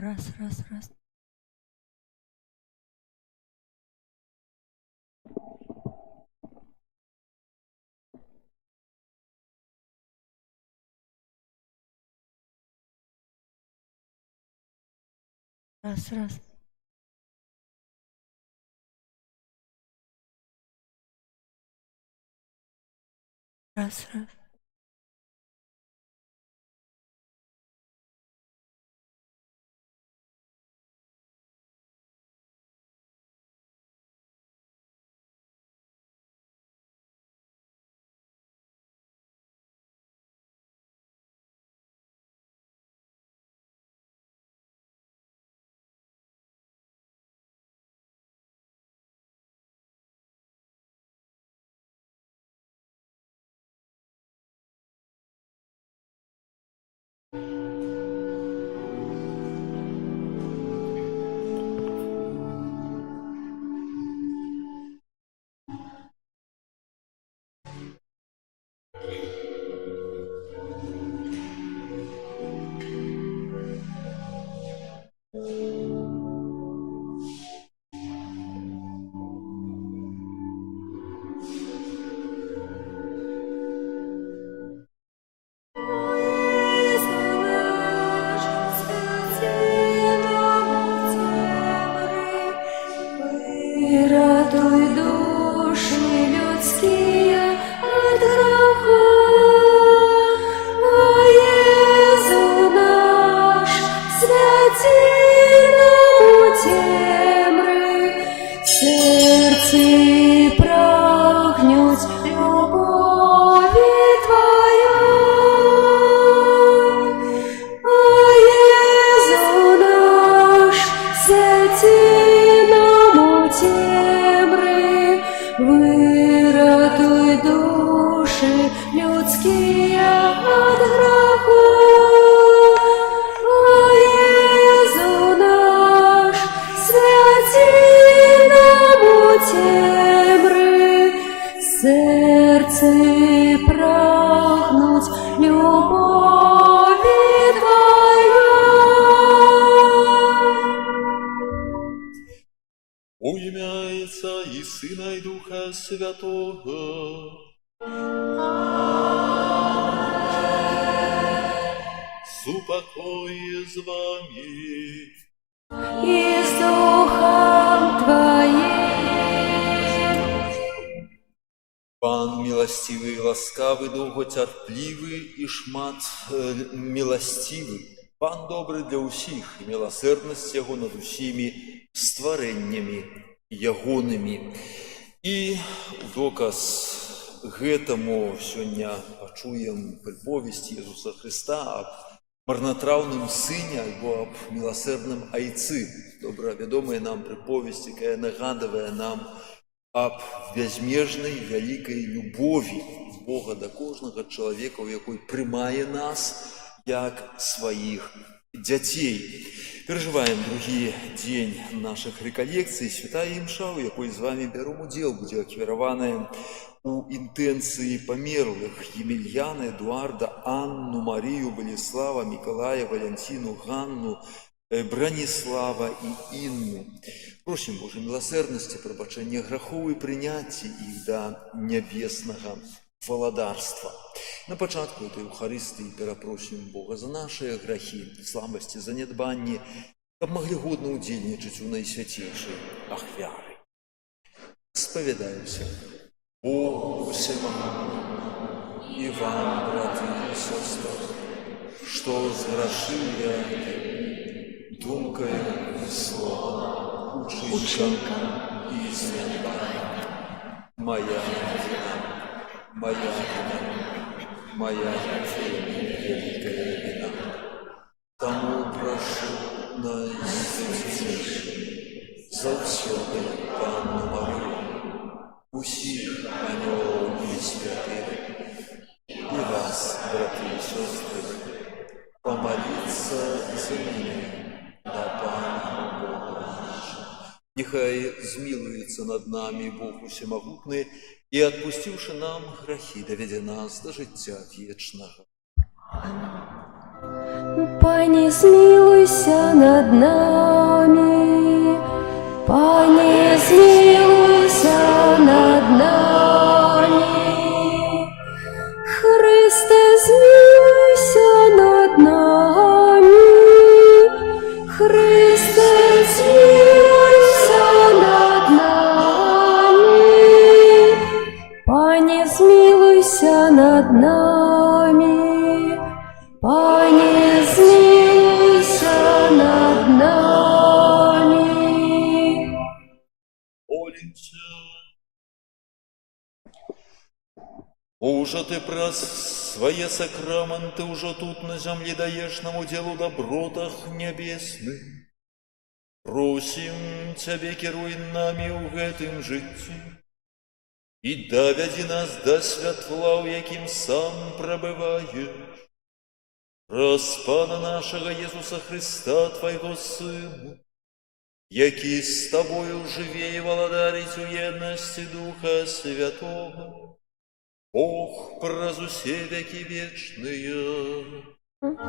Раз, раз, раз. Раз, раз. Раз, раз. Рятуй души людские от греха, о Иисус наш, святи нам темры, в сердце прагнуть любови Твоя. О Иисус наш, святи нам темры, вырятуй души людские от греха. О Иисус наш, святи нам темры, сердце прагнуть любови Твоя. У ім'я Отця і Сина і Духа Святого. Супокой з вами. И с Духом Твоим. Пан милостивый и ласкавый, довготерпливый и шмат милостивый. Пан добрый для усіх, і милосердність Його над усіми створеннями ягоними. І у доказ гэтаму сёння пачуем прыповесць Езуса Христа аб марнатраўным сыне альбо аб милосердным айцы. Добра вядомая нам прыповесць, якая нагадывае нам аб бязмежнай вялікай любові Бога да кожнага чалавека, у якой прымае нас як сваіх дзяцей. Перажываем другі дзень нашых рэкалекцый. Святая імша, у якой з вами бяром удзел, будзе аквіраваная у інтэнцыі памерлых Емельяна, Эдуарда, Анну, Марію, Болеслава, Миколая, Валентину, Ганну, Бранислава і Інну. Просім Божай милосерднасці, прабачэння грахоў і прыняцці іх да нябеснага валадарства. На пачатку этой Эўхарыстыі перапросім Бога за нашыя грахі, слабасці, занядбанні, каб маглі годна ўдзельнічаць у найсвяцейшай ахвяры. Спавядаемся Богу всемогутнему и вам, браты и сестры, что сгрешил я думкою, словом, учинком и занятием. Моя вина, моя великая вина. Тому прошу на святейший заўсёды Панну Марию, усіх анёлаў і святых, и вас, браты и сестры, помолиться за меня до Пана Бога нашего. Нехай змилуется над нами Бог всемогутный и, отпустивши нам грехи, доведе нас до життя вечного. Аминь. Пане, змилуйся над нами, Пане, змилуйся над нами. Христе, змилуйся над нами, Христе, змилуйся над нами. Пане, змилуйся над нами, Пане, змилуйся над нами. Молимся. Уже ты праз свои сакраменты уже тут на земле даешь нам уделу добротах небесных. Просим Тебе, керуй нами у гэтым жыцці, и давяди нас до святла, у яким сам пробываешь. Праз Пана нашего Иисуса Христа, Твоего Сына, які с Тобою живе и владарить у едности Духа Святого, Бог праз усе веки вечные. Амен.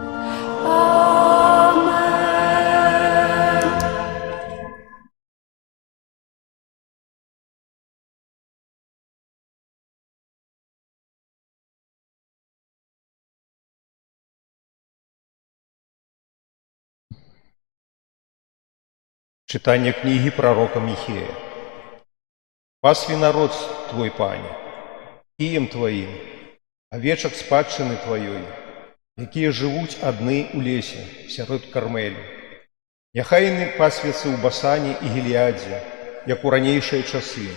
Читание книги пророка Михея. «Пасви народ Твой, Пане, кіем Твоим, овечек спадщины Твоей, якія живуть одни у лесе, сярод Кармелю. Няхай яны пасвяцца ў Басане і Гілеадзе, як у ранейшыя часы.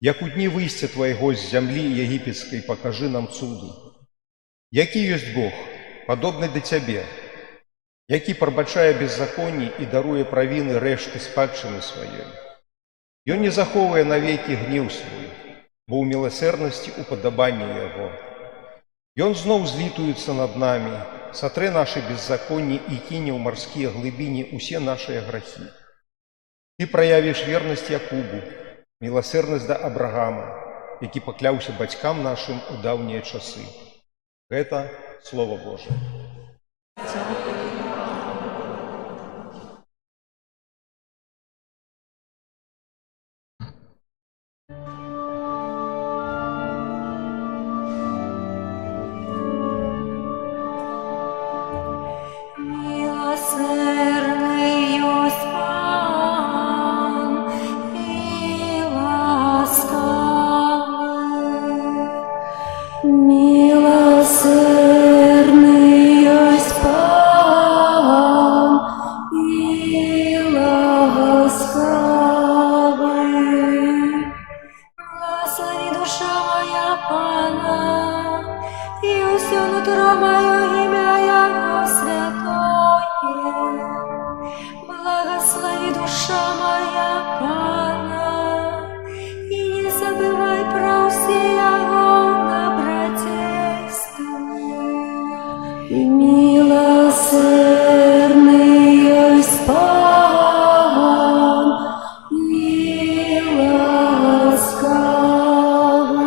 Як у дні выйсця Твайго з зямлі егіпецкай покажы нам цуды. Які ёсць Бог, падобны да Цябе, які прабачае беззаконні і даруе правіны рэшты спадчыны сваёй. Ён не захоўвае навекі гнеў свой, бо ў міласэрнасці упадабанне Яго. Ён зноў злітуецца над намі, сатрэ нашы беззаконні і кіне ў марскія глыбіні усе нашыя грахі. Ты праявіш вернасць Якубу, міласэрнасць да Абрагама, які пакляўся бацькам нашым у даўнія часы. Гэта Слово Божие. Милосердный есть Пан и ласкавый. Милосердный есть Пан и ласкавый. Благослови душа моя Пана, и усё нутро мое имя Его святое. Благослови душа моя Пана, и не забывай про все Его добродетели. Милосердный есть Пан и ласкавый.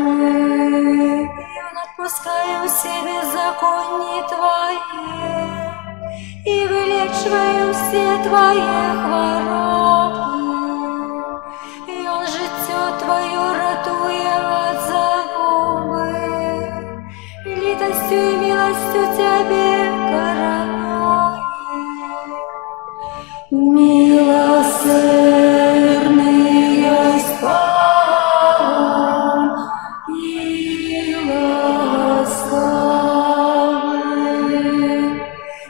И Он отпускает все беззаконие Твои и вылечивает все Твои хворобы. И Он життя Твое ратує от загубы, литостью и милостью Тебе коронует. Милосердный есть Пан и ласкавый.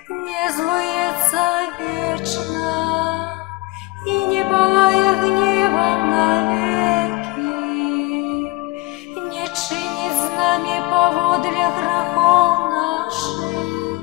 Не злуется вечно и не палая гневом навеки, не чинит с нами поводле грехов наших,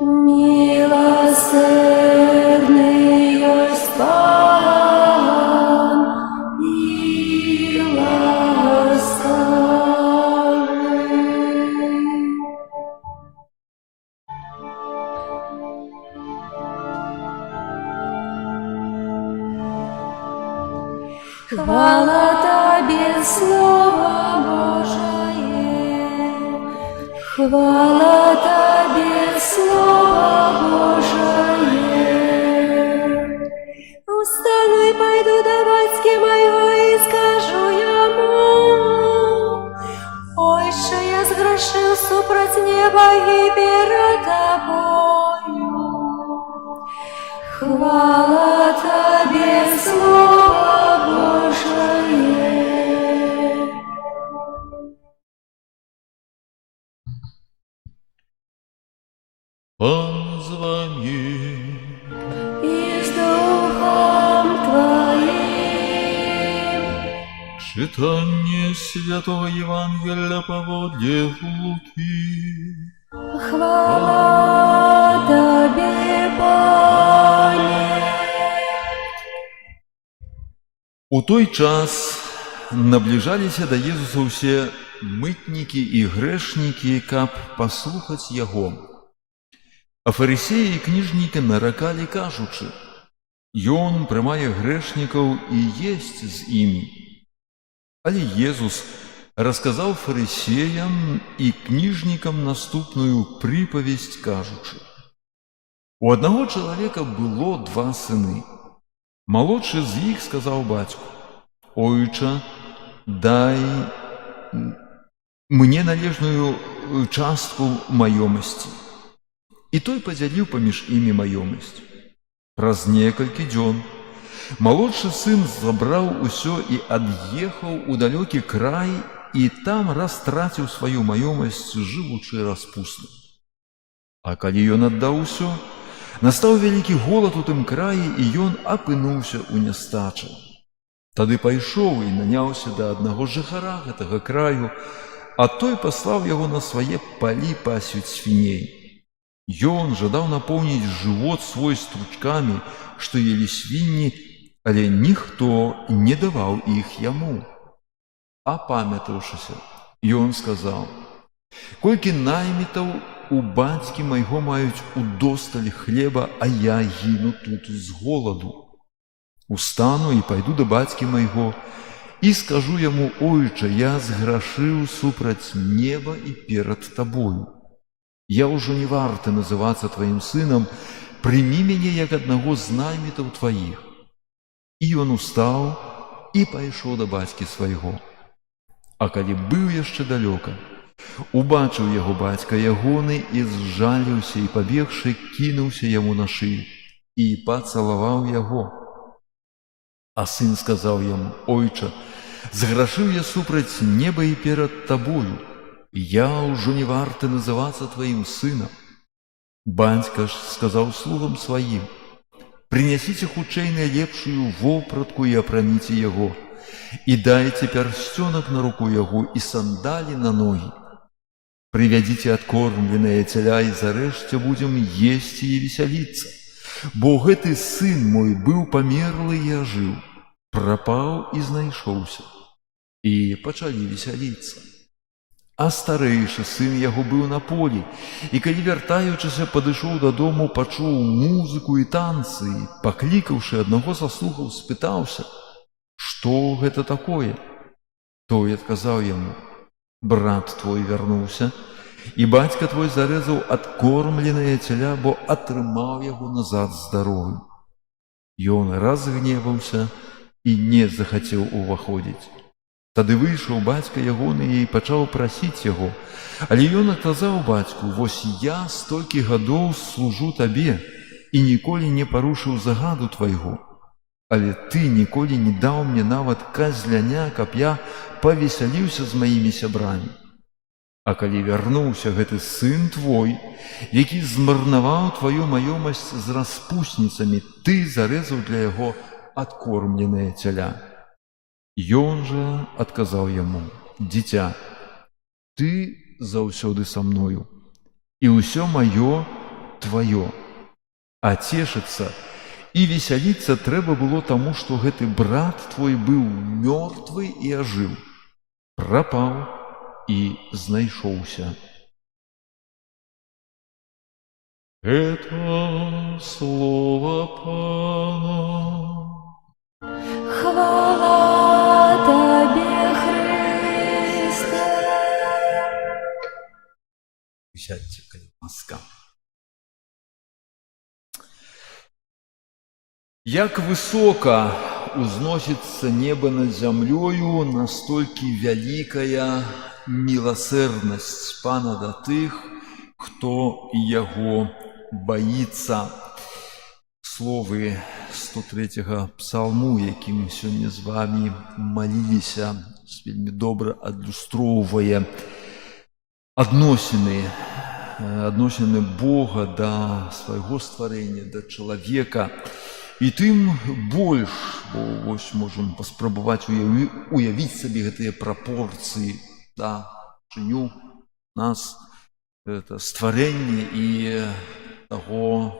Милосердный есть Пан и ласкавый. Хвала Тебе, Слово Божие, хвала Тебе, Слово Божие. Устану и пойду до батьки моего и скажу ему: Ойше, я сгрешил супроть неба и перед Тобою. Хвала Тебе, Слово Божие. Пан з вами. И с Духом Твоим. Читание Святого Евангелия поводле Луки. Хвала Тебе, Пане. У той час набліжаліся да Езуса ўсе мытнікі і грэшнікі, каб паслухаць яго. А фарысеі і кніжнікі наракалі, кажучы: «Ён прымае грэшнікаў і есць з імі». Але Езус расказаў фарысеям і кніжнікам наступную прыпавесць, кажучы: «У аднаго чалавека было два сыны. Малодшы з іх сказаў бацьку: Ойча, дай мне належную частку маёмасці. І той падзяліў паміж імі маёмасць. Праз некалькі дзён малодшы сын забраў усё і ад'ехаў у далёкі край, і там растраціў сваю маёмасць, жывучы распусна. А калі ён аддаў усё, настаў вялікі голад у тым краі, і ён апынуўся ў нястачы. Тады пайшоў і наняўся да аднаго жыхара гэтага краю, а той паслаў яго на свае палі пасвіць свіней. Ён жадаў напоўніць жывот свой стручкамі, што елі свінні, але ніхто не даваў іх яму. Апамятаўшыся, ён сказаў: «Колькі наймітаў у бацькі майго маюць удосталь хлеба, а я гіну тут з голаду. Устану і пайду да бацькі майго і скажу яму: Ойча, я зграшыў супраць неба і перад табою. Я ўжо не варты называцца тваім сынам, прымі мяне як аднаго з наймітаў тваіх». І ён устаў і пайшоў да бацькі свайго. А калі быў яшчэ далёка, убачыў яго бацька ягоны і зжаліўся, і пабегшы, кінуўся яму на шыю і пацалаваў яго. А сын сказаў яму: «Ойча, зграшыў я супраць неба і перад табою. Я ўжо не варты называцца тваім сынам». Бацька ж сказаў слугам сваім: «Прынясіце хутчэй найлепшую вопратку і апраніце яго, і дайце пярсцёнак на руку яго і сандалі на ногі. Прывядзіце адкормленае цяля і зарэшце будзем есці і весяліцца. Бо гэты сын мой быў памерлы і ажыў, прапаў і знайшоўся». І пачалі весяліцца. А старэйшы сын яго быў на полі, і калі вяртаючыся падышоў дадому, пачуў музыку і танцы, і, паклікаўшы аднаго са слугаў, спытаўся: «Што гэта такое?» Той адказаў яму: «Брат твой вярнуўся, і бацька твой зарэзаў адкормленае цяля, бо атрымаў яго назад здаровым». Ён разгневаўся і не захацеў уваходзіць. Тады выйшаў бацька ягоны і пачаў прасіць яго. Але ён адказаў бацьку: «Вось я столькі гадоў служу табе і ніколі не парушыў загаду твайго. Але ты ніколі не даў мне нават казляня, каб я павесяліўся з маімі сябрамі. А калі вярнуўся гэты сын твой, які змарнаваў тваю маёмасць з распусніцамі, ты зарэзаў для яго адкормленае цяля». Ён жа адказаў яму: «Дзіця, ты заўсёды са мною, і ўсё маё твоё. А цешыцца і весяліцца трэба было таму, што гэты брат твой быў мёртвы і ажыў, прапаў і знайшоўся. Это слово Пана. Хвала Тебе, Христе. Сядьте, калі ласка. Як высока узносіцца неба над зямлёю, настолькі вялікая міласэрнасць Пана да тых, хто яго баіцца. Словы 103-го псалму, якім сёння з вамі маліліся, вельмі добра адлюстроўвае адносіны Бога да свайго стварэння, да чалавека. І тым больш, бо вось можам паспрабаваць уявіць сабе гэтыя прапорцыі, да, чыню нас, это стварэнне і таго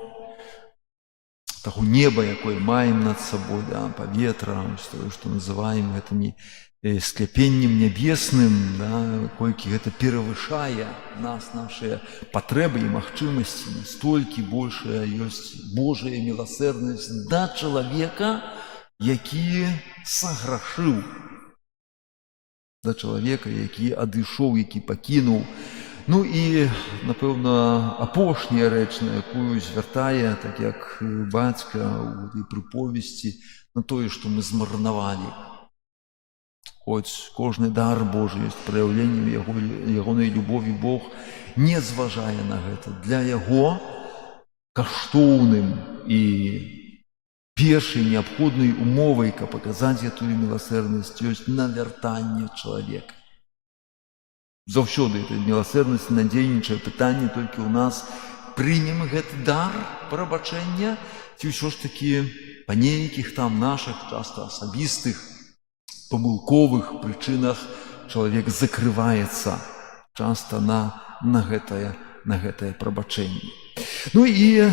неба, якое маем над сабой, да, паветра, тое, што называем гэтымі скляпеннем нябесным, да, колькі гэта перавышае нас, нашыя патрэбы і магчымасці, настолькі большая ёсць Божая міласэрнасць да чалавека, які саграшыў, да чалавека, які адышоў, які пакінуў. Ну і, напэўна, апошняя рэч, на якую звяртае, так як бацька ў гэтай прыповесці, на тое, што мы змарнавалі. Хоць кожны дар Божы ёсць праяўленнем ягонай любові, Бог не зважае на гэта. Для яго каштоўным і першай неабходнай умовай, каб паказаць гэтую міласэрнасць, ёсць навяртанне чалавека. Заўсёды эта міласэрнасць надзейнічае. Пытанне толькі ў нас: прымем гэты дар прабачэння, ці ўсё ж такі па нейкіх там нашых, часта асабістых, памылковых прычынах чалавек закрываецца часта на гэтае прабачэнне. Ну і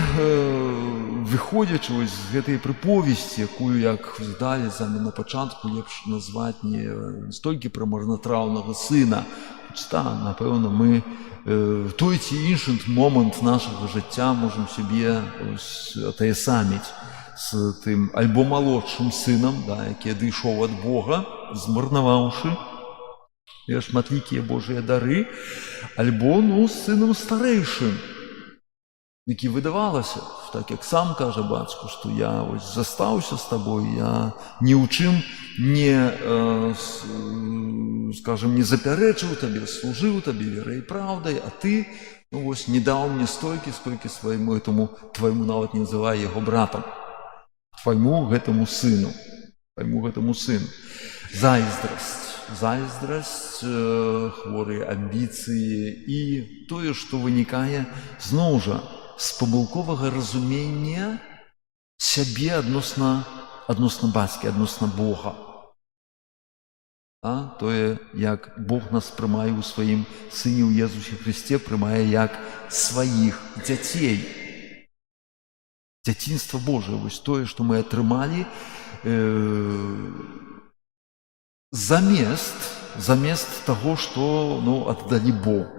выходзячы з гэтай прыповесці, якую, як здалі замі на пачатку, лепш назваць не столькі пра марнатраўнага сына, хоць там, напэўна, мы той ці іншы момант нашага жыцця можам сябе атаясаміць з тым альбо малодшым сынам, да, які адышоў ад Бога, змарнаваўшы шматлікія Божыя дары, альбо з сынам старэйшым, які выдавалася, так як сам кажа бацьку, што я ось застаўся з табой, я ні ў чым не, скажем, не запярэчыў табе, служыў табе верай і праўдай, а ты вось не даў мне столькі, сколькі свайму этому, твайму нават не называй яго братам, твайму гэтаму сыну. Зайздрасць, хворыя амбіцыі і тое, што вынікае зноў жа з памылковага разумення сябе адносна бацькі, адносна Бога. Тое, як Бог нас прымае ў сваім Сыне ў Езусе Христе, прымае як сваіх дзяцей. Дзяцінства Божае, вось тое, што мы атрымалі замест таго, што аддалі Богу.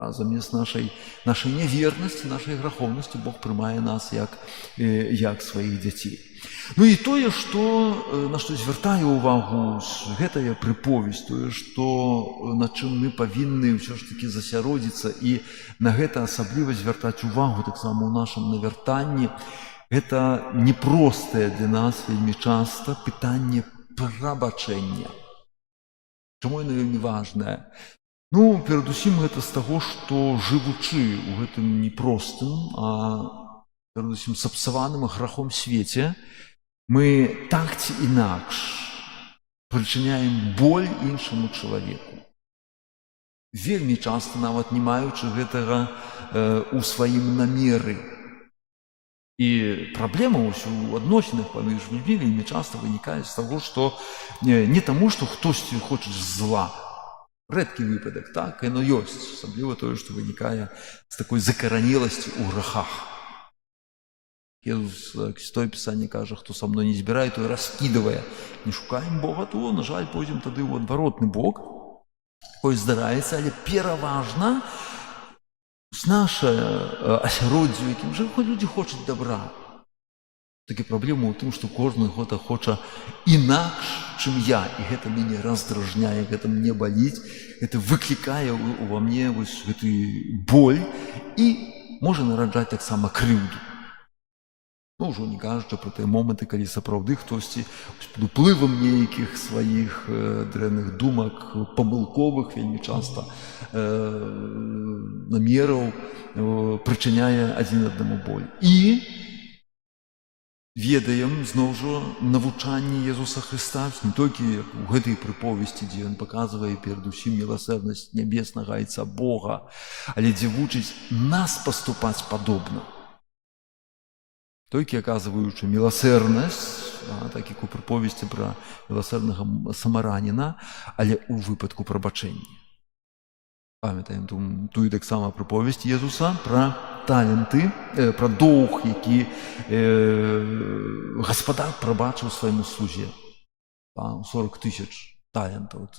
Замест нашай нявернасці, нашай грахоўнасці Бог прымае нас як сваіх дзяцей. Ну і тое, на што звяртае ўвагу гэтая прыповесць, тое, на чым мы павінны ўсё ж такі засяродзіцца і на гэта асабліва звяртаць увагу таксама ў нашым навяртанні, гэта непростае для нас вельмі часта пытанне прабачэння. Чаму яно вельмі важнае? Перадусім гэта з таго, што жывучы ў гэтым непростым, перадусім сапсаваным грахом свеце, мы так ці інакш прычыняем боль іншаму чалавеку. Вельмі часта нават не маючы гэтага ў сваім намеры. І праблема ў адносінах паміж людзьмі вельмі часта вынікае з таго, што не таму, што хтосьці хоча зла. Рэдкі выпадак, так, яно ёсць, асабліва тое, што вынікае з такой закаранеласці ў грахах. Езус, Святое Писание кажа, хто са мной не збірае, той раскідывае. Не шукаем Бога, то, на жаль, пойдзем тады ў адваротны бок. Такое здараецца, але пераважна наша асяроддзе, у якім жывуць людзі, хочуць добра. Такі праблема ў тым, што кожны гэта хоча інакш, чым я, і гэта мяне раздражняе, гэта мне баліць, гэта выклікае ува мне вось гэты боль і можа нараджаць таксама крыўду. Ну, ўжо не кажучы пра тыя моманты, калі сапраўды хтосьці пад уплывам нейкіх сваіх дрэнных думак, памылковых вельмі часта намераў прычыняе адзін аднаму боль. І ведаем, зноў жа, навучанне Езуса Хрыста, не толькі у гэтай прыповесці, дзе ён паказвае перадусім міласэрнасць нябеснага Айца Бога, але дзе вучыць нас паступаць падобна. Толькі аказваючы міласэрнасць, так як у прыповесці пра міласэрнага самараніна, але ў выпадку прабачэння. Памятаем тую таксама прыповесць Езуса пра таленты, пра доўг, які гаспадар прабачыў свайму слузе. 40 000 талентаў.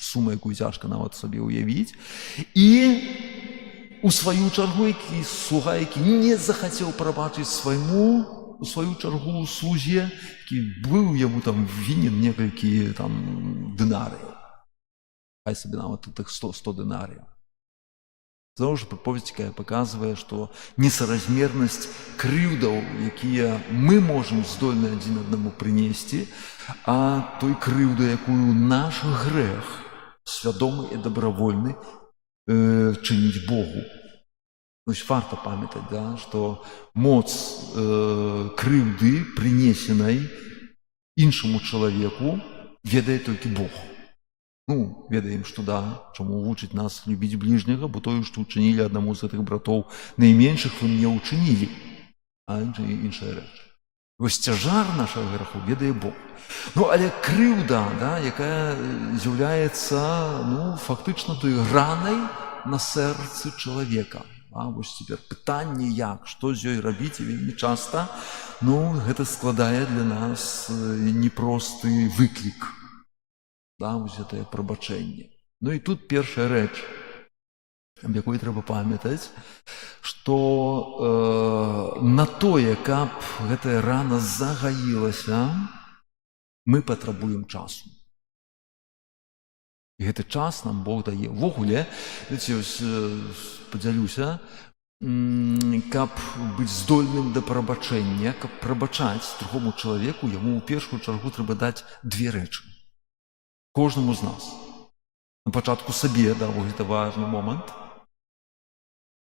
Сума, якую цяжка нават сабе ўявіць. І у сваю чаргу, слуга, які не захацеў прабачыць сваю чаргу слузе, які быў яму там вінен некалькі дынарыяў. Хай сабе нават тых 100 дынарыяў. Зноў жа прыповесць, якая паказвае, што несаразмернасць крыўдаў, якія мы можам здольны адзін аднаму прынесці, а той крыўды, якую наш грэх, свядомы і дабравольны, чыніць Богу. Варта памятаць, што моц крыўды, прынесенай іншаму чалавеку, ведае толькі Бог. Ведаем, што чаму вучыць нас любіць бліжняга, бо тое, што ўчынілі аднаму з гэтых братоў найменшых, вы мне ўчынілі. А іншая рэч. Вось цяжар нашага грэху ведае Бог. Але крыўда, якая з'яўляецца фактычна той ранай на сэрцы чалавека. Вось цяпер пытанне як, што з ёй рабіць, і вельмі часта гэта складае для нас непросты выклік. Вось гэтае прабачэнне. І тут першая рэч, аб якой трэба памятаць, што на тое, каб гэтая рана загаілася, мы патрабуем часу. І гэты час нам Бог дае. Увогуле, падзялюся, каб быць здольным да прабачэння, каб прабачаць другому чалавеку, яму ў першую чаргу трэба даць две рэчы. Кожнаму з нас. На пачатку сабе, гэта важны момант.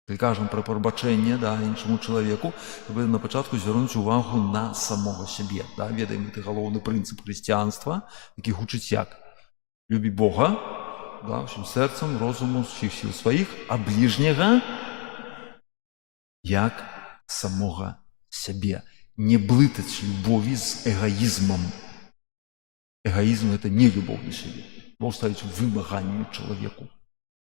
Калі кажам пра прабачэнне іншаму чалавеку, трэба на пачатку звярнуць увагу на самога сябе. Ведаем, гэта галоўны прынцып хрысціянства, які гучыць як? Любі Бога ўсім сэрцам, розумам, усіх сіл сваіх, а бліжняга як самога сябе. Не блытаць любові з эгаізмам. Эгаізм – гэта не любоў да сябе. Бог ставіць вымаганне чалавеку.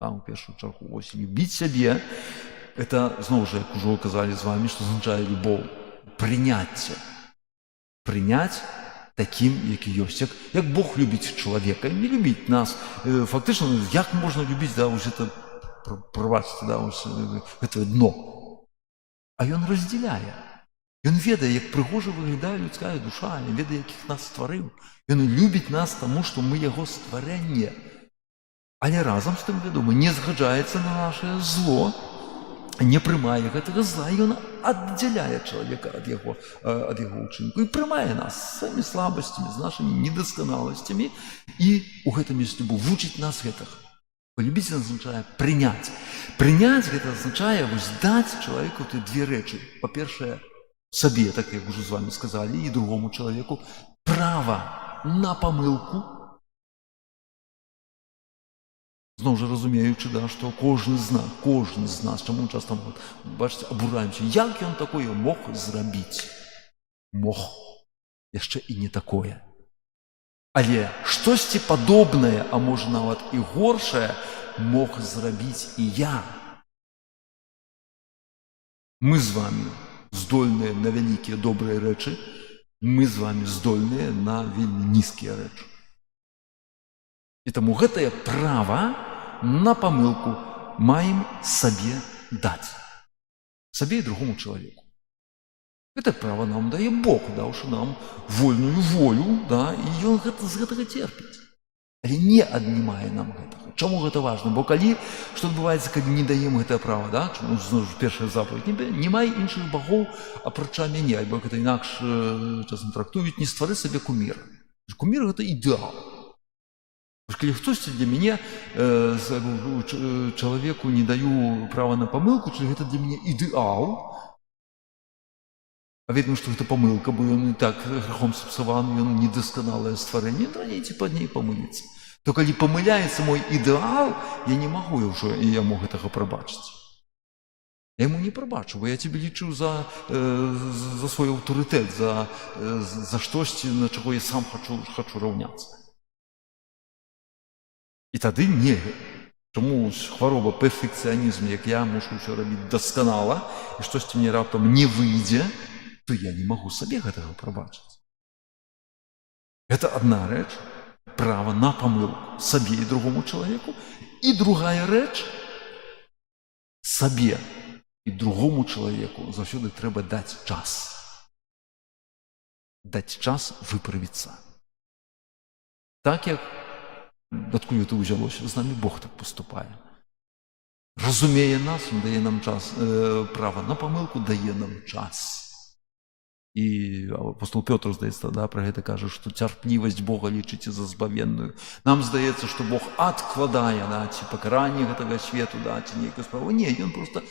У першую чаргу. Любіць сябе – гэта, зноў жа, як ужо казалі з вамі, што азначае любоў. Прыняцце. Прыняць такім, які ёсць. Як Бог любіць чалавека, не любіць нас. Фактычна, як можна любіць, прабачце, гэта дно. А ён раздзяляе. Ён ведае, як прыгожа выглядае людская душа, ён ведае, якіх нас стварыў. Ён любіць нас таму, што мы яго стварэнне. Але разам з тым, вядома, не згаджаецца на нашае зло, не прымае гэтага зла, ён аддзяляе чалавека ад яго ўчынку і прымае нас з сваімі слабасцямі, з нашымі недасканаласцямі, і ў гэтым ёсць любоў. Вучыць нас гэтага. Полюбіць азначае прыняць. Прыняць гэта азначае даць чалавеку две рэчы. Па-першае, сабе, так як ужо з вамі сказалі, і другому чалавеку права на памылку. Зноў жа разумеючы, што кожны з нас, чаму часта, бачыце, абураемся, як ён такое мог зрабіць? Мог. Яшчэ і не такое. Але штосьці падобнае, а можа нават і горшае, мог зрабіць і я. Мы з вамі здольныя на вялікія добрыя рэчы, мы з вами здольныя на вельмі нізкія рэчы. І таму гэтае права на памылку маем сабе даць. Сабе і другому чалавеку. Гэтае права нам дае Бог, даўшы нам вольную волю, да, і ён з гэтага церпіць. Але не аднімае нам гэтага. Чаму гэта важна? Бо калі, што адбываецца, калі не даем гэтае права, да? Чаму першая запаведь? Не май іншых богоў, апрача мяне, альбо гэта інакш часам трактуюць, не ствары сабе куміра. Кумір гэта ідэал. Калі хтосьці для мяне, чалавеку не даю права на памылку, гэта для мяне ідэал, а ведаем, што гэта памылка, бо ён і так грахом сапсаваны, ён недасканалае стварэнне, раней ці пазней памыліцца. То калі памыляецца мой ідэал, я не магу ўжо яму гэтага прабачыць. Я яму не прабачу, бо я цябе лічу за свой аўтарытэт, за штосьці, на чаго я сам хачу раўняцца. І тады не. Чому хвароба перфекціонізму, як я мушу ўсё рабіць дасканала, і штосьці мне раптам не выйдзе, то я не магу сабе гэтага прабачыць. Гэта адна рэч, права на памылку сабе і другому чалавеку, і другая рэч, сабе і другому чалавеку заўсёды трэба даць час. Даць час выправіцца. Так, як адкуль гэта ўзялося, з намі Бог так паступае. Разумее нас, он дае нам час, права на памылку дае нам час. І апостол Пётр, здаецца, пра гэта кажа, што цярплівасць Бога лічыце за збавенную. Нам здаецца, што Бог адкладае, ці пакаранне гэтага свету, ці нейкую справу. Не, ён проста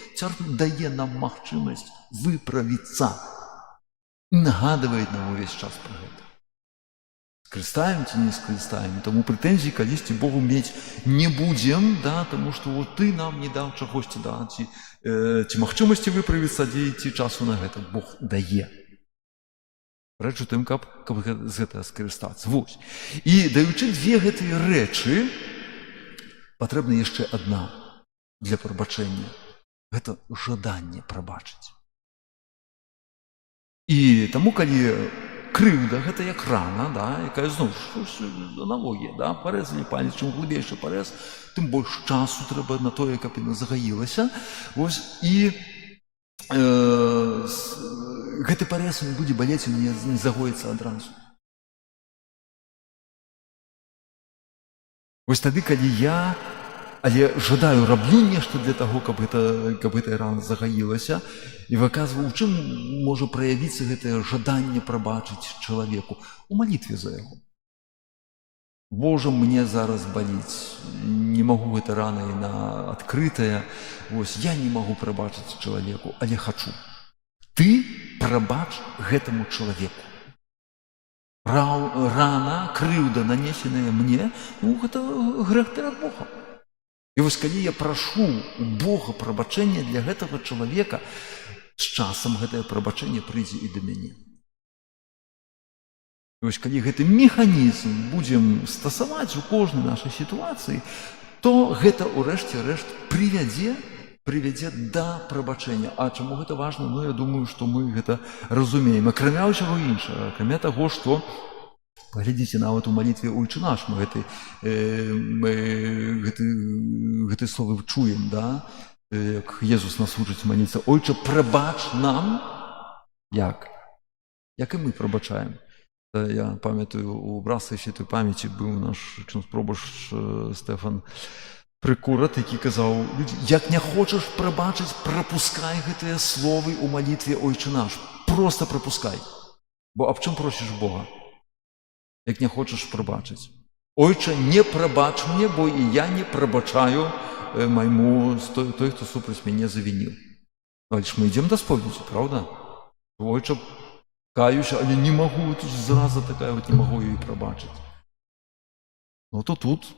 дае нам магчымасць выправіцца. І нагадвае нам увесь час пра гэта. Скарыстаем ці не скарыстаем. Таму прэтэнзій калісьці Богу мець не будзем, таму што ты нам не даў чагосьці, ці магчымасці выправіцца, ці часу на гэта. Бог дае. Рэч у тым, каб з гэтага скарыстацца. Вось. І даючы дзве гэтыя рэчы, патрэбна яшчэ адна для прабачэння. Гэта жаданне прабачыць. І таму, калі крыўда, гэта як рана, якая, зноў, аналогія, парэзалі палец, чым глыбейшы парэз, тым больш часу трэба на тое, каб яна загаілася. Вось, і гэты парэз не будзе балець, і мне не загоіцца адразу. Вось тады, калі я, але жадаю, раблю нешта для таго, каб гэтая рана загаілася, і выказваю, у чым можа праявіцца гэтае жаданне прабачыць чалавеку? У малітве за яго. Божа, мне зараз баліць, не магу, гэта рана, яна адкрытая, вось, я не магу прабачыць чалавеку, але хачу. Ты прабач гэтаму чалавеку. Рана, крыўда, нанесеная мне, гэта грэх перад Богом. І вось калі я прашу у Бога прабачэння для гэтага чалавека, з часам гэтае прабачэнне прыйдзе і да мяне. І вось калі гэты механізм будзем стасаваць у кожнай нашай сітуацыі, то гэта ўрэшце рэшт прывядзе да прабачэння. А чаму гэта важна? Я думаю, што мы гэта разумеем. Акрамя ўсяго іншага, акрамя таго, што паглядзіце, нават у малітве «Ойчы наш» мы гэты словы чуем, як Езус нас вучыць маліцца. «Ойча, прабач нам». Як? Як і мы прабачаем. Я памятаю, у братстве святой памяці быў наш чынспробаш Стэфан Прыкурат, які казаў, як не хочаш прабачыць, прапускай гэтыя словы ў малітве «Ойчы наш». Проста прапускай. Бо аб чым просіш Бога? Як не хочаш прабачыць. «Ойча, не прабач мне, бо і я не прабачаю майму той, хто супраць мяне завініў». Але ж мы ідзем да споведзі, правда? «Ойча, каюся, але не магу, тут зраза такая, не магу її прабачыць». То тут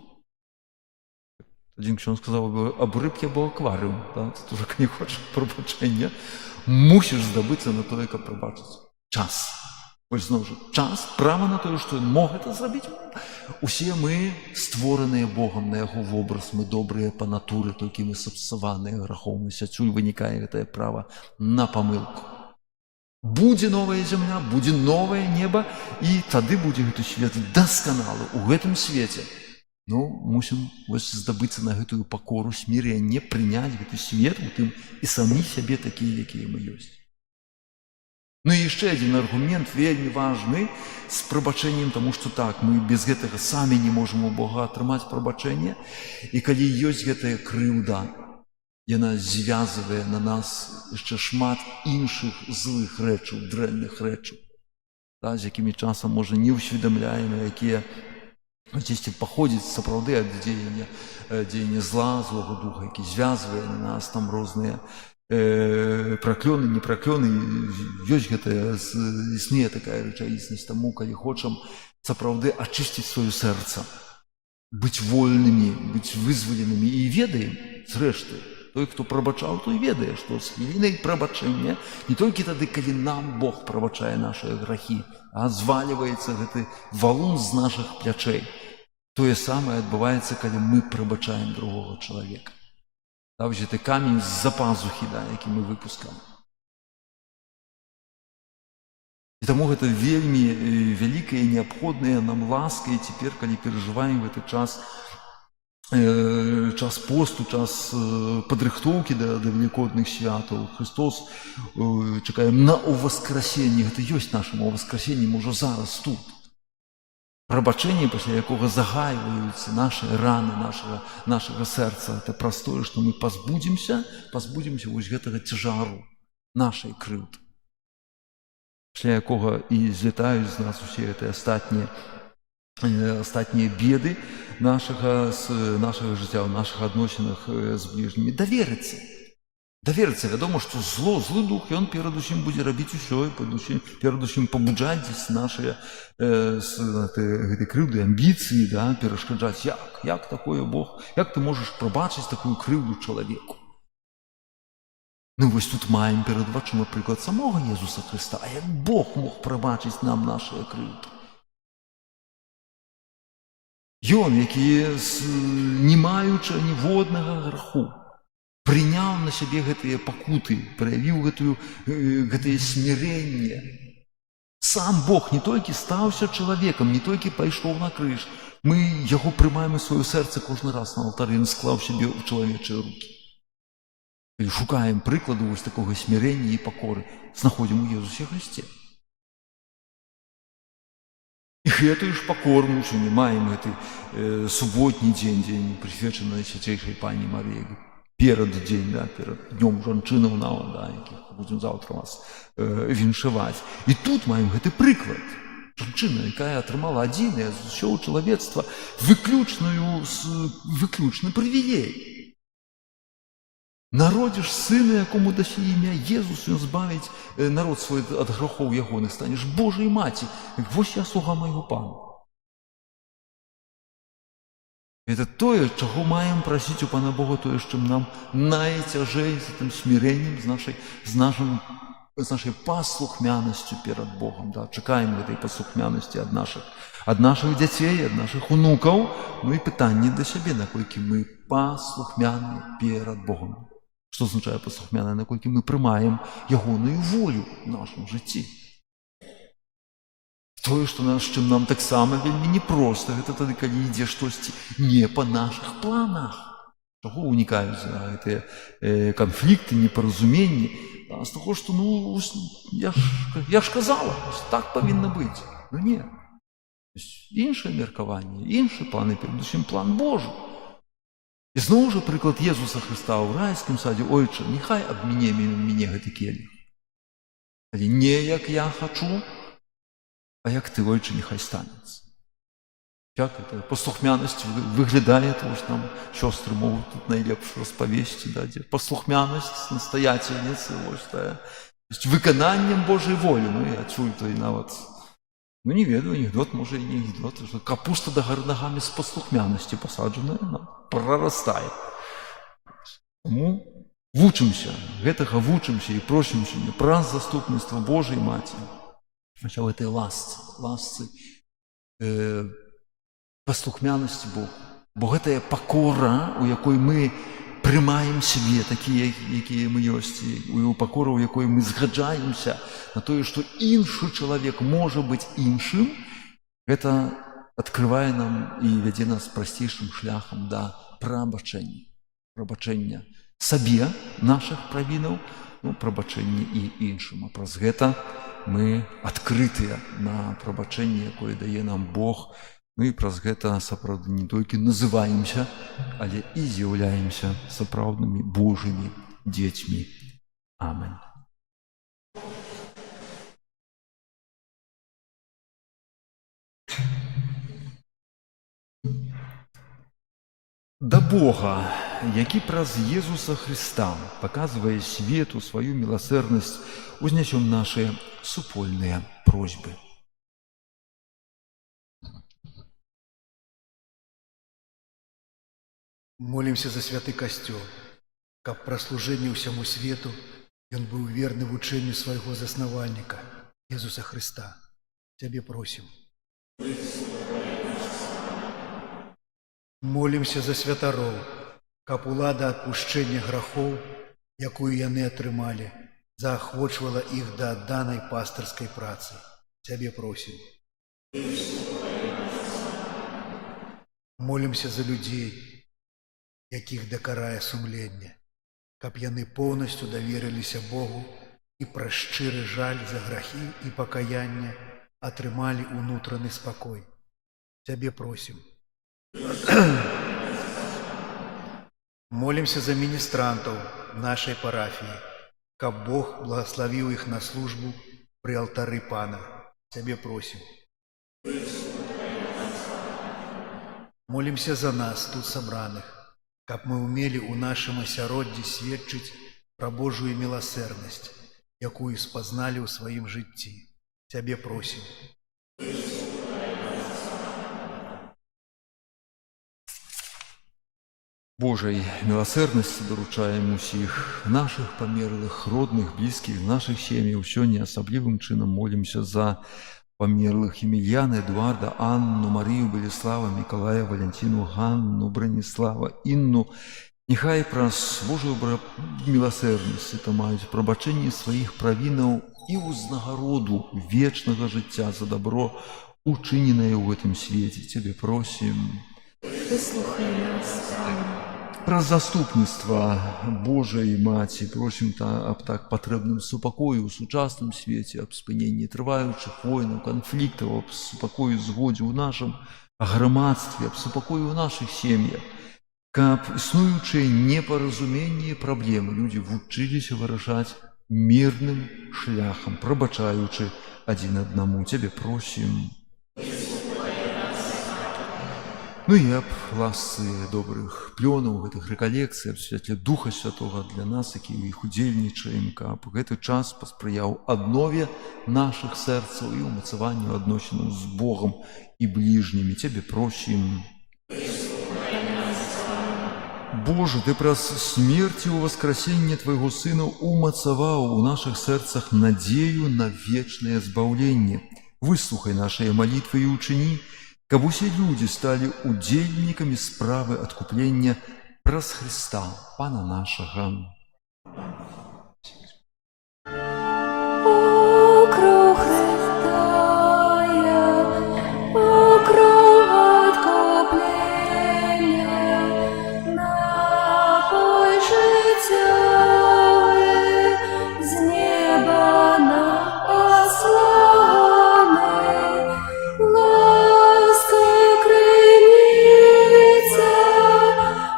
один ксёндз сказаў, аб рыбкі або акварыум. Тут уже, калі хочаш прабачэння, мусіш здабыцца на тое, каб прабачыць. Час. Вось зноў жа, час, права на тое, што ён мог гэта зрабіць. Усе мы створаныя Богам на яго вобраз, мы добрыя па натуры, толькі мы сапсаваныя грахом, і адсюль вынікае гэтае права на памылку. Будзе новая зямля, будзе новае неба, і тады будзе гэты свет дасканалы. У гэтым свеце мусім здабыцца на гэтую пакору, смірэнне, прыняць гэты свет у тым і самі сябе такія, якія мы ёсць. Ну і яшчэ адзін аргумент вельмі важны з прабачэннем, таму што так, мы без гэтага самі не можам у Бога атрымаць прабачэнне, і калі ёсць гэтая крыўда, яна звязвае на нас яшчэ шмат іншых злых рэчаў, дрэнных рэчаў, з якімі часам, можа, не ўсведамляем, якія дзесьці паходзяць сапраўды ад дзеяння зла, злога духа, які звязвае на нас там розныя праклёны, непраклёны. Ёсць гэтая, існуе такая рэчаіснасць. Таму, калі хочам сапраўды ачысціць сваё сэрца, быць вольнымі, быць вызваленымі, і ведаем, зрэшты, той, хто прабачаў, той ведае, што з хвілінай прабачэння не толькі тады, калі нам Бог прабачае нашыя грахі, а звальваецца гэты валун з нашых плячэй. Тое самае адбываецца, калі мы прабачаем другога чалавека. Гэты камень з-за пазухі, які мы выпускаем. І таму гэта вельмі вялікая і неабходная нам ласка, і цяпер, калі перажываем гэты час посту, час падрыхтоўкі да велікодных святаў, Христос чакаем на ўваскрасенне. Гэта ёсць нашым ўваскрасеннем ужо зараз тут. Прабачэнне, пасля якога загайваюцца нашы раны нашага сэрца, это праз тое, што мы пазбудзімся вось гэтага цяжару нашай крыўды, пасля якога і злятаюць з нас усе гэтыя астатнія беды нашага жыцця, ў нашых адносінах з бліжнімі. Даверыцца, вядома, што злы дух, ён перадусім будзе рабіць усё, перадусім пабуджаць нашыя гэтай крыўды, амбіцыі, перашкаджаць. Як такое Бог? Як ты можаш прабачыць такую крыўду чалавеку? Вось тут маем перад вачыма прыклад самога Езуса Хрыста. А як Бог мог прабачыць нам нашыя крыўды? Ён, які, не маючы ніводнага граху, прыняў на сябе гэтыя пакуты, праявіў гэтае смірэнне. Сам Бог не толькі стаўся чалавекам, не толькі пайшоў на крыж. Мы яго прымаем у сваё сэрца кожны раз на алтары, ён склаў сябе ў чалавечыя рукі. І шукаем прыкладу вось такога смірэння і пакоры, знаходзім у Езусе Хрысце. І гэтую ж пакору мы маем гэты суботні дзень, дзень прысвечаны Свяцейшай Пані Марыі, перад дзень, перад днём жанчынаў нават, якіх будзем заўтра вас віншаваць. І тут маем гэты прыклад. Жанчына, якая атрымала адзіная з усёго чалавецтва выключны прывілей. Народзіш сына, якому дасі імя Езус, ён збавіць народ свой ад грахоў ягоных, станеш Божай маці. Вось я слуга майго Пана. Это тое, чаго маем прасіць у Пана Бога, тое, з чым нам найцяжэй, з гэтым смірэннем, з нашай паслухмянасцю перад Богом. Чакаем гэтай паслухмянасці ад нашых дзяцей, ад нашых унукаў. І пытанне да сябе, наколькі мы паслухмяны перад Богом. Што азначае паслухмяны? Наколькі мы прымаем ягоную волю ў нашым жыцці. Тое, з чым нам таксама вельмі непроста, гэта тады, калі ідзе штосьці не па нашых планах. Чаго ўнікаюць гэтыя канфлікты, непаразуменні? З таго, што, я ж казала, так павінна быць. Не. Іншае меркаванне, іншы план, і перадусім план Божы. І зноў жа прыклад Езуса Хрыста ў райскім садзе. Ойча, няхай абміне мяне гэты келіх. Але не як я хачу, а як ты, Ойче, нехай станецца. Як гэта паслухмянасць выглядае, то там сёстры могуць тут найлепш распавесці, дзе паслухмянасць настаяцельніцы, выкананнем Божай волі. І адсюль той нават, не ведаю, анекдот, можа і не анекдот, што капуста дагары нагамі з паслухмянасці пасаджаная, прарастае. Таму вучымся, гэтага вучымся і просім сёння праз заступніцтва Божай Маці. У этой ласцы, паслухмянасці Богу. Бо гэтая пакора, у якой мы прымаем сябе такія, якія мы ёсць, і у пакору, у якой мы згаджаемся на тое, што іншы чалавек можа быць іншым, гэта адкрывае нам і вядзе нас прасцейшым шляхам да прабачэння сабе нашых правінаў, прабачэння і іншым. А праз гэта мы адкрытыя на прабачэнне, якое дае нам Бог. І праз гэта сапраўды не толькі называемся, але і з'яўляемся сапраўднымі Божымі дзецьмі. Амен. Да Бога, які праз Езуса Христа паказвае свету сваю міласэрнасць, узнясём нашыя супольныя просьбы. Молімся за святы касцёл, каб пра служэнне ўсяму свету ён быў верны вучэнню свайго заснавальніка, Езуса Христа. Цябе просім. Молімся за святароў, каб улада адпушчэння грахоў, якую яны атрымалі, заахвочвала іх да адданай пастырскай працы. Цябе просім. Молімся за людзей, якіх дакарае сумленне, каб яны поўнасцю даверыліся Богу і праз шчыры жаль за грахі і пакаянне атрымалі ўнутраны спакой. Цябе просім. Молімся за міністрантаў нашай парафіі, каб Бог благаславіў іх на службу пры алтары Пана. Цябе просім. Молімся за нас, тут сабраных, каб мы ўмелі ў нашым асяроддзі сведчыць пра Божую міласэрнасць, якую спазналі ў сваім жыцці. Цябе просім. Божай міласэрнасці даручаем усіх нашых памерлых, родных, блізкіх, нашых сем'яў. Сёння асаблівым чынам молімся за памерлых Емельяна, Эдуарда, Анну, Марію, Болеслава, Миколая, Валентину, Ганну, Браніслава, Інну. Няхай праз Божую міласэрнасць это маюць прабачэнне сваіх правінаў і ўзнагароду вечнага жыцця за добро, учыненае ў гэтым свеце. Цябе просім. Выслухай нас, Пане. Праз заступніцтва Божай Маці просім аб так патрэбным супакою ў сучасным свеце, аб спыненні трываючых войнаў, канфліктаў, аб супакою згодзе ў нашым грамадстве, аб супакою ў нашых сем'ях, каб існуючыя непаразуменні і праблемы людзі вучыліся вырашаць мірным шляхам, прабачаючы адзін аднаму. Цябе просім. Ну і аб ласцы добрых плёнаў гэтых рэкалекцый, аб святле Духа Святога для нас, які ў іх удзельнічаем, каб гэты час паспрыяў аднове нашых сэрцаў і ўмацаванню адносінаў з Богам і бліжнімі. Цябе просім. Боже, Ты праз смерць і ўваскрасенне Твайго Сына умацаваў у нашых сэрцах надзею на вечнае збаўленне. Выслухай нашыя малітвы і ўчыні, каб усе людзі сталі удзельнікамі справы адкуплення праз Христа, Пана нашага. Покров Христа я, покров откуплення, напой життєвий з неба нам посланий, ласкою криниця,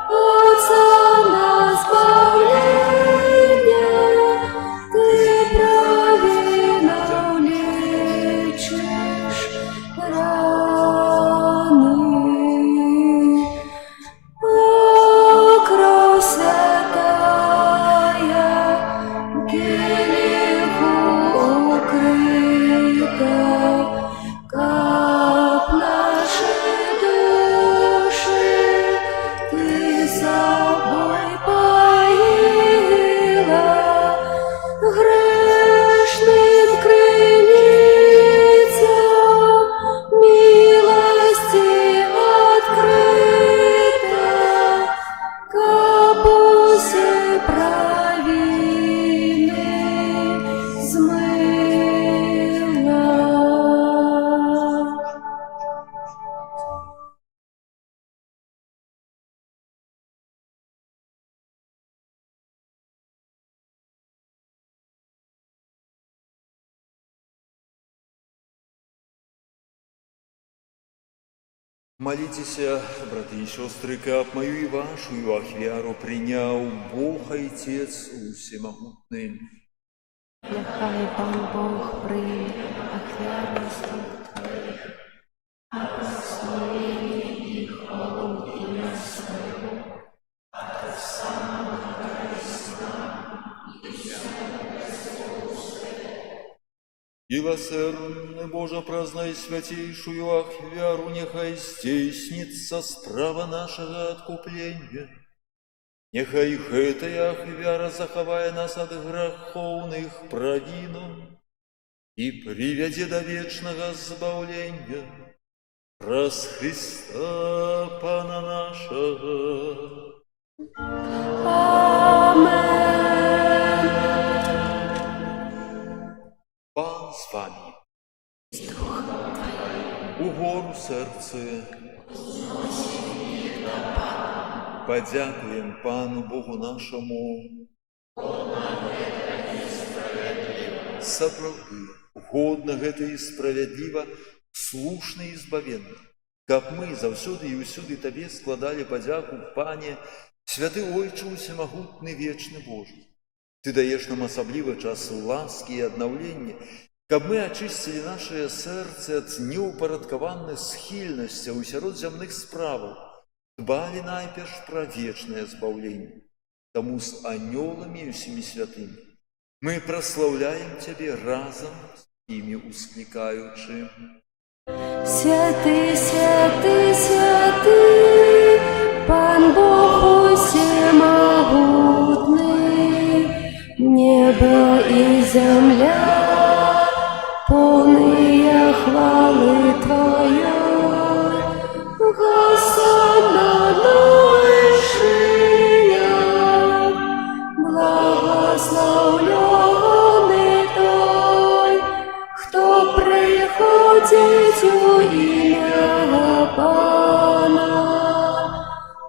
Отця на збавлення. Молитесь, браты и сестры, каб мою и вашу ахвяру принял Бог Отец Всемогутный. Нехай пан Бог прийме ахвяру слуг твоїх, а прославлення і хвалу ім'я своєго, от самого Милосердный Боже, празднуй святейшую ахвяру, нехай здейснится справа нашего откупления. Нехай гэтая ахвяра захавае нас от граховных правинов и приведе до вечного збавления. Праз Христа Пана нашего. Пан с вами. Угору серце. Подякуем Пану Богу нашему. Сапраўды, годна гэта і справядліва, слушна і збавенна, каб мы заўсёды і ўсюды Табе складалі падзяку, Пане, святы Ойче усемагутны вечны Божы. Ты даеш нам асаблівы час ласкі і аднаўлення, каб мы ачысцілі нашае сэрцы ад неўпарадкаваных схільнасцяў сярод зямных справаў, дбалі найперш пра вечнае збаўленне. Таму з анёламі і усімі святымі мы праслаўляем Цябе разам з імі усклікаючы. Святый, святый, святый, Пан Бог усемогутный, небо и земля, полные хвалы Твоей, Госанна на вышинях, благословленный Той, кто приходит у имя Пана,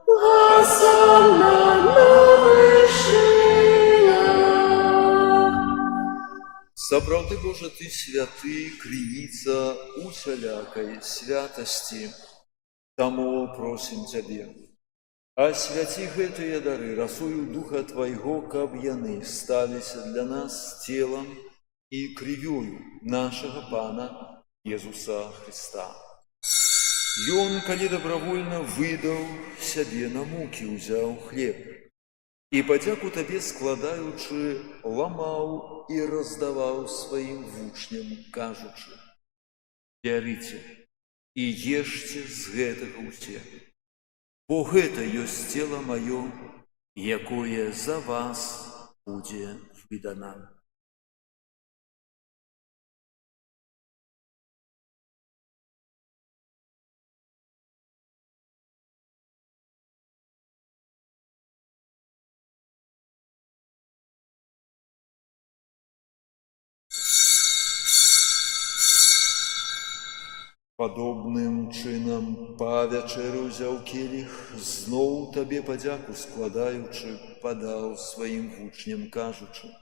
Госанна на вышинях. Сапраўды, Божа, Ты святы, крыніца усялякай святасці. Таму просім Цябе, асвяці гэтыя дары расою Духа Твайго, каб яны сталіся для нас целам і крывёю нашага Пана Езуса Христа. Ён, калі добравольна выдаў сябе на мукі, узяў хлеб і падзяку Табе складаючы, ламаў і раздаваў сваім вучням, кажучы: «Бярыце і ешце з гэтага ўсе, бо гэта ёсць цела маё, якое за вас будзе выдана». Падобным чынам па вячэры ўзяў келіх, зноў Табе падзяку складаючы, падаў сваім вучням, кажучы: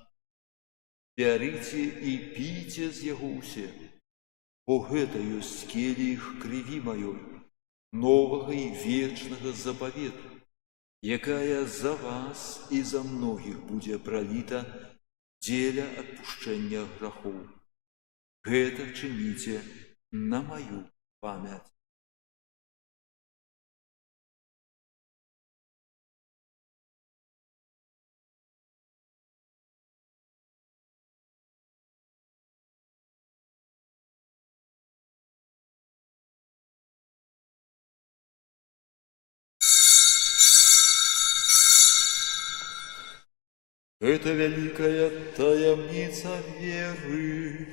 «Бярыце і піце з яго ўсе, бо гэта ёсць келіх крыві маёй, новага і вечнага запавету, якая за вас і за многіх будзе праліта дзеля адпушчэння грахоў. Гэта чыніце на мою память». Это великая таямница веры.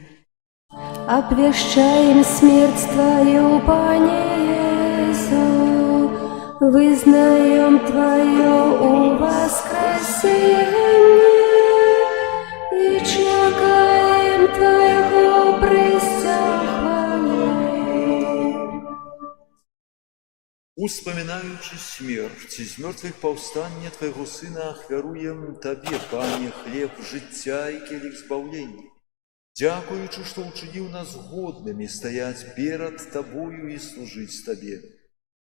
Обвещаем смерть Твою, Пане Иису, вызнаем Твое у воскресенье и чекаем Твоего престя хвалы. Успоминаючи смерть, из мертвых повстання Твоего Сына ахвяруем Табе, Пане, хлеб життя и келих збавлення. Дякуючи, што ўчыніў нас годнымі стаяць перад Табою і служыць Табе.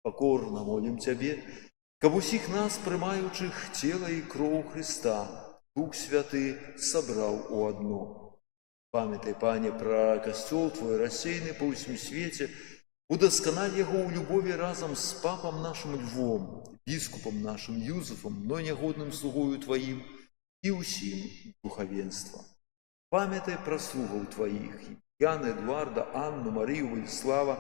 Покорно молим Тебе, каб усіх нас, прымаючых цела і кроў Христа, Дух Святы сабраў у адно. Памятай, Пане, пра касцёл Твой рассеяны па ўсім свеце, удасканаль яго ў любові разам з папам нашым Львом, біскупам нашым Юзефам, но нягодным слугою Тваім і ўсім духавенствам. Памятай пра слугаў Тваіх, Яна, Эдуарда, Анну, Марію, Владислава,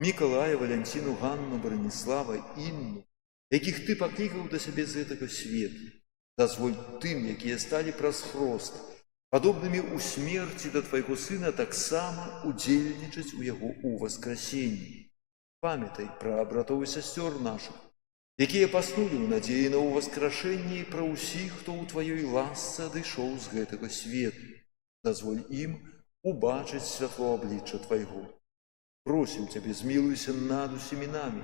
Миколая, Валентину, Ганну, Бронислава, Інну, якіх Ты паклікаў да сябе з гэтага свету. Дазволь тым, якія сталі праз хрост, падобнымі ў смерці да Твайго Сына, таксама удзельнічаць у Яго ў воскресенні. Памятай пра братоў і сясцёр нашых, якія паснулі ў надзеі на ўваскрашэнне, і пра ўсіх, хто ў Тваёй ласцы адышоў з гэтага свету. Дазволь ім убачыць святло аблічча Твайго. Просім Цябе, змілуйся над усімі намі,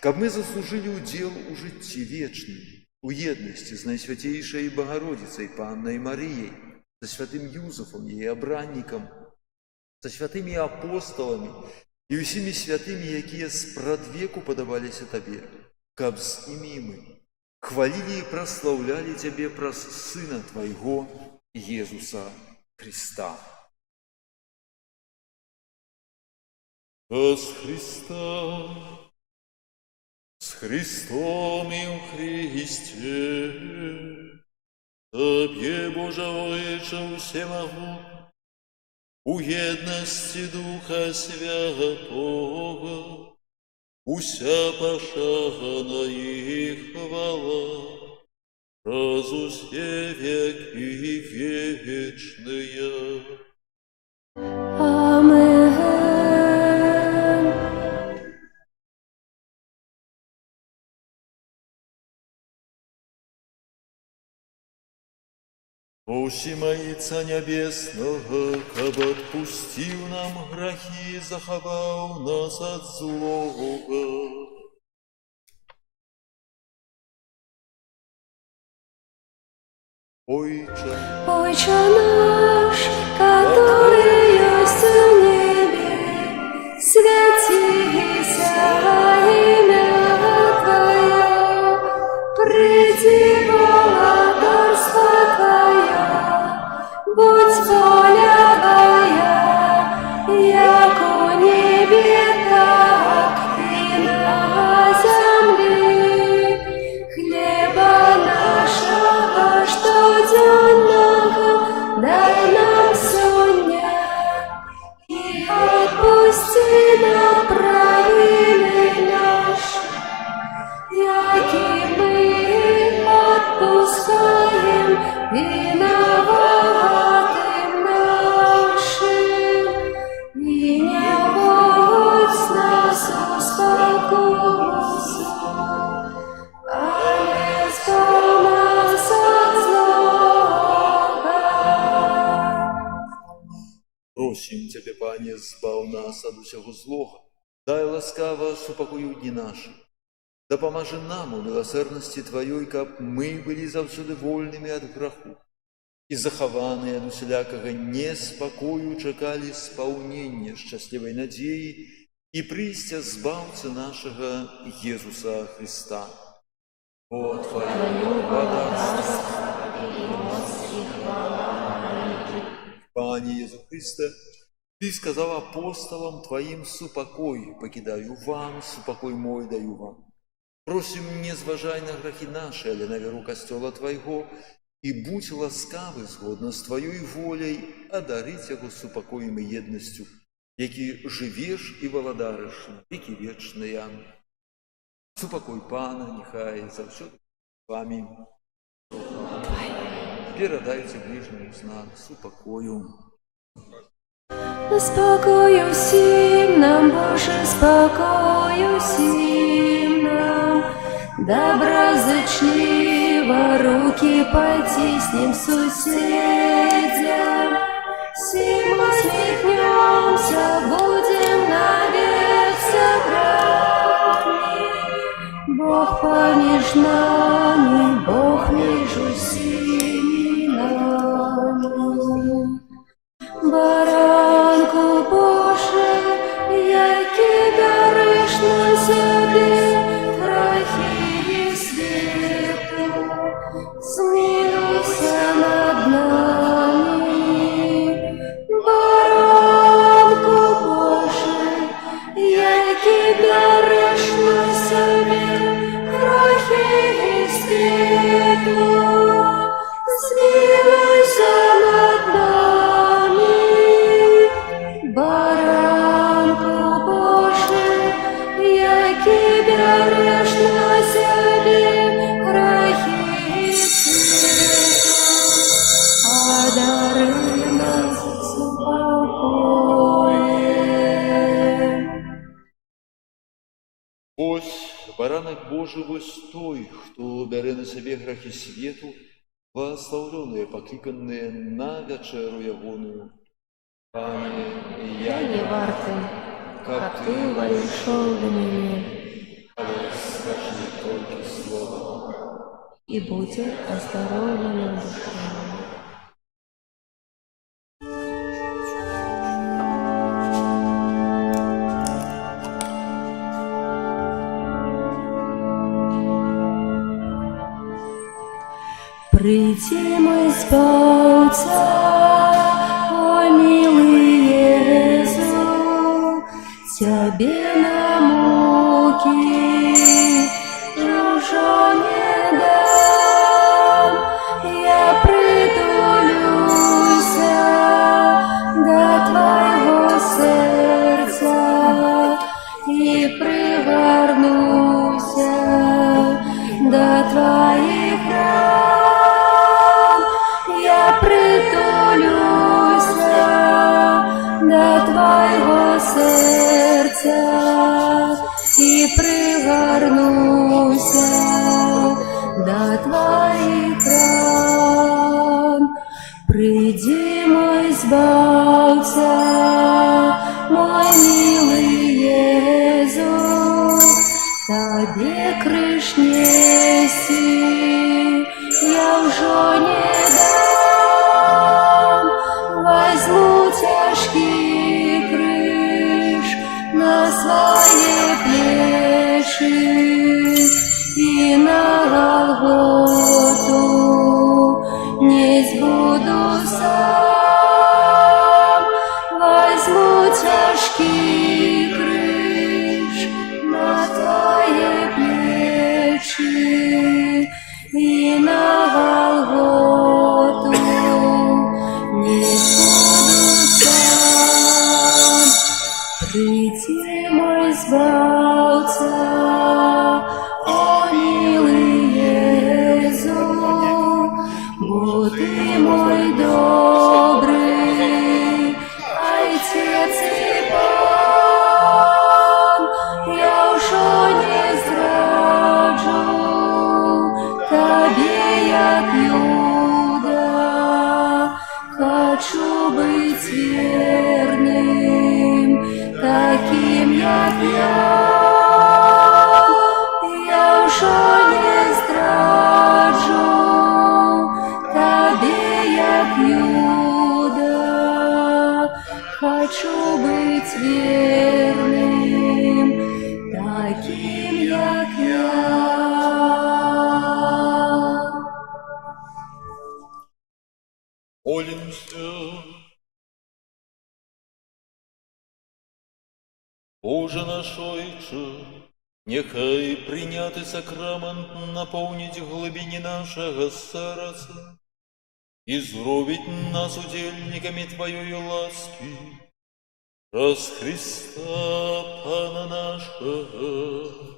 каб мы заслужылі ўдзел у жыцці вечным, у еднасці з Найсвяцейшай Багародзіцай, Паннай Марыяй, са святым Юзефам, яе абраннікам, са святымі апосталамі і ўсімі святымі, якія спрадвеку падабаліся Табе, каб з імі мы хвалілі і праслаўлялі Цябе праз Сына Твайго, Езуса Христа. С Христа, с Христом и в Христе, Тебе, Божа Отче всемогутний, у едности Духа Святого, уся пошана и хвала, раз усе веки вечные. Амен. Проси Отца Небесного, каб отпустил нам грехи, заховал нас от злого. Отче наш, который есть в небе, святися имя Твое, приди владарство Твое, будь воля Твоя, як у небе, так и на земле. Хлеба нашего штоденного дай нам сегодня, и отпусти нам провины наши, яки мы отпускаем виноватым нашим, и не вводь нас в спокусу, але избавь нас от злого. просим Тебе, Пане, збав нас от усього злого, дай ласкаво супокою дні наші. Дапамажы нам у милосердности Твоей, каб мы были завсёды вольными от граху и захаванные от усялякага неспокою чакали исполнения счастливой надеи и прийстя збавцы нашего Иисуса Христа. О Твое благодарство! Пане Иисус Христе, Ты сказал апостолам Твоим: супокой покидаю вам, супокой мой даю вам. Просим, не зважай на грехи наши, але на веру костела Твоего, и будь ласкавы, згодно с Твоей волей, одарить его супокоем и едностью, які живеш и володариш на веки вечные. Супокой Пана, нехай завсёды с вами. Передайте ближнему знак супокою. Спокою всім нам, Боже, спокою всім нам, доброзичливо руки потиснем соседям, всем усмехнемся, будем навек собраны. Бог помеж нами, Бог между всеми нами. Баранку Боже, який береш на себе Ось, баранок Божий, вось той, хто бере на себе грехи свету, благословленные, покликанные на вечеру ягоную. Пане, Я не варты, как ты вошел до меня, але скажи только слово. и будь осторожен душой. Приди, мой Спаситель, о милый Иисус, Тебе на муки уже не дам. Я притулюся до Твоего сердца и пригорнуся до Твоих ран. Я притулюся до Твоего сердца и пригорнуся до Твоих ран. Приди, мой Збавця, мой милый Иисус, Тебе крыш нести я уже не дам. Возьму тяжкий крыш на свои плечи и на Голготу несть буду сам. Возьму тяжкий крыш на Твои плечи и на Голготу несть буду сам. Приди, мой Збавца, о милый Иисус, будь Ты мой добрый Отец и Пан. Я уже не зраджу Тебе, як Юда, хочу быть верным, таким, як я. Я уже не зраджу Тебе, як Юда, хочу быть верным, таким, як я. Молимся. Боже наш Отче, нехай прийнятий сакрамент наповнить глибині нашого серця і зробить нас удільниками Твоєї ласки. Через Христа Пана нашого.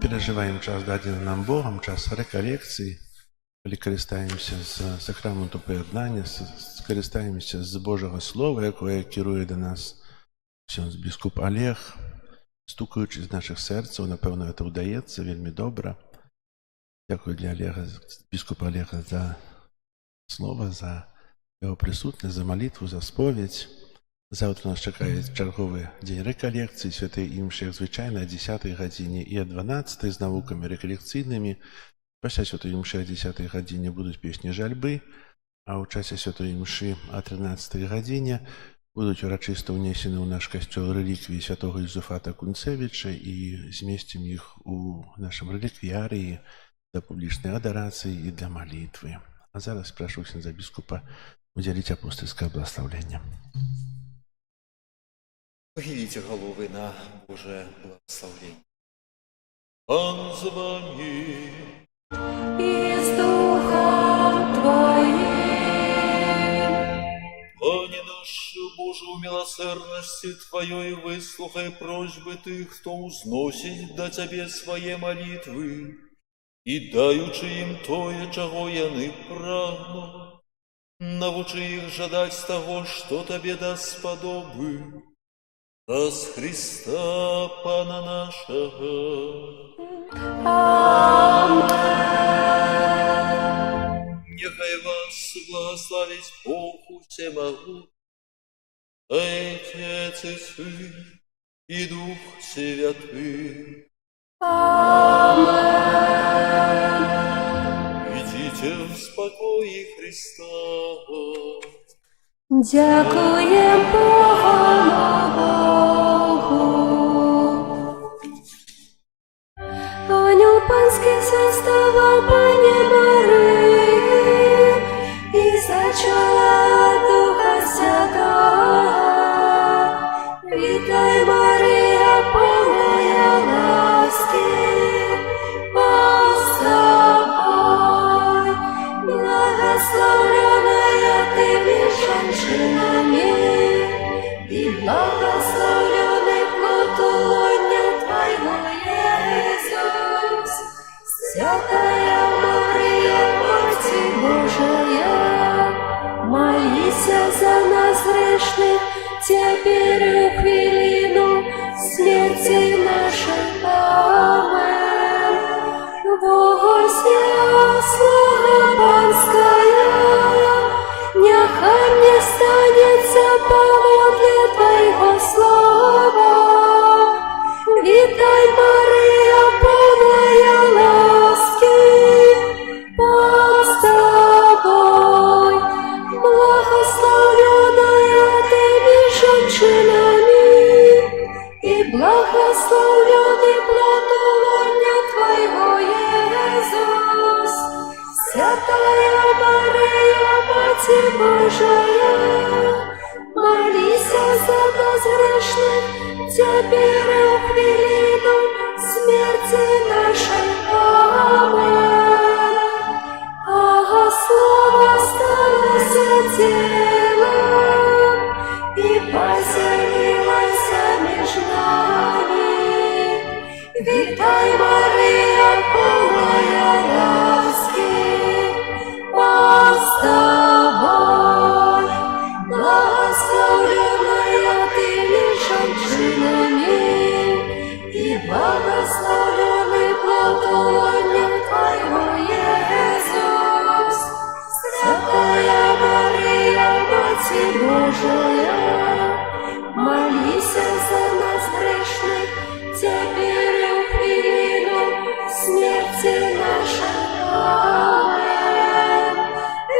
Переживаем час, дадзены нам Богом, час реколекций, користаємося з сакраменту поєднання, скористаємося з Божого Слова, якое керує до нас ксьондз біскуп Олег, стукаючи з наших серців, напевно, це вдається, вельми добре. Дякую для Олега, біскупа Олега за слово, за його присутність, за молитву, за сповідь. Завтра нас чекає черговий день реколекції, святий імші, як звичайно, о 10 годині і о 12 з науками реколекційними. Після святої імші о 10 годині будуть пісні жальби, а у часі святої імші о 13 годині будуть урочисто внесені у наш костюл реліквії святого Юзефата Кунцевича і змістимо їх у нашому реліквіарії для публічної адорації і для молитви. А зараз прошу ксьондза біскупа уділити апостольське благословення. Похилите головы на Божие благословение. Пан с вами. И с Духом Твоим. Пане наш, Боже, у милосердности Твоей выслухай просьбы Тых, кто узносит до Тебе свои молитвы, и даючи им тое, чего яны прагнут. Навучи іх жадаць таго, што табе даспадобы. Праз Христа Пана нашага. Нехай вас благословить Бог Всемогутній, Отец и Сын и Дух Святый. Идите в спокое Христа. Дякуєм Богу. Ангел панський свистував Пані Марії і зачала Духа Святого. Вітай, Марія, повная ласки, Бог з тобой, благословенная ты меж женщинами, и благословенный плод лона Твоего, Иисус. Святая Мария, Матерь Божия, молись за нас грешных, теперь и в хвилину смерти нашей. Амен. Вознесло слава Панская, нехай мне станется поводле Твоего слова. Вітай, Марія, повная ласки, Бог с тобой, благословенная ты меж женщинами, и благословенный плод лона Твоего, Иисус. Святая Мария, Матерь Божия, молись за нас грешных, теперь и в хвилину смерти нашей. Амен. Слово сталося телом и поселилось меж нами. Вітай, Марія, повная ласки, Бог с тобой, благословенная ты меж женщинами, и благословенный плод лона Твоего, Иисус. Святая Мария, Матерь Божия, молись за нас грешных, теперь и в хвилину смерти нашей. Амен.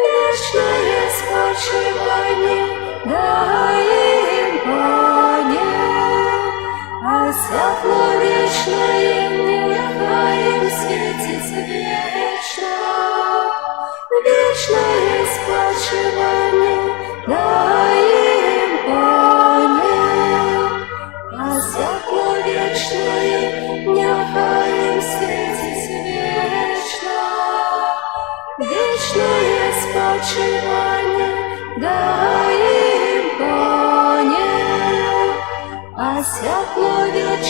Вечное спочивание дай им, Пане, а святло вечное нехай им светить вечно. Вечное спочивание дай им, Пане, а святло вечное нехай им светить вечно. Вечное спочивание дай им, Пане, а святло вечное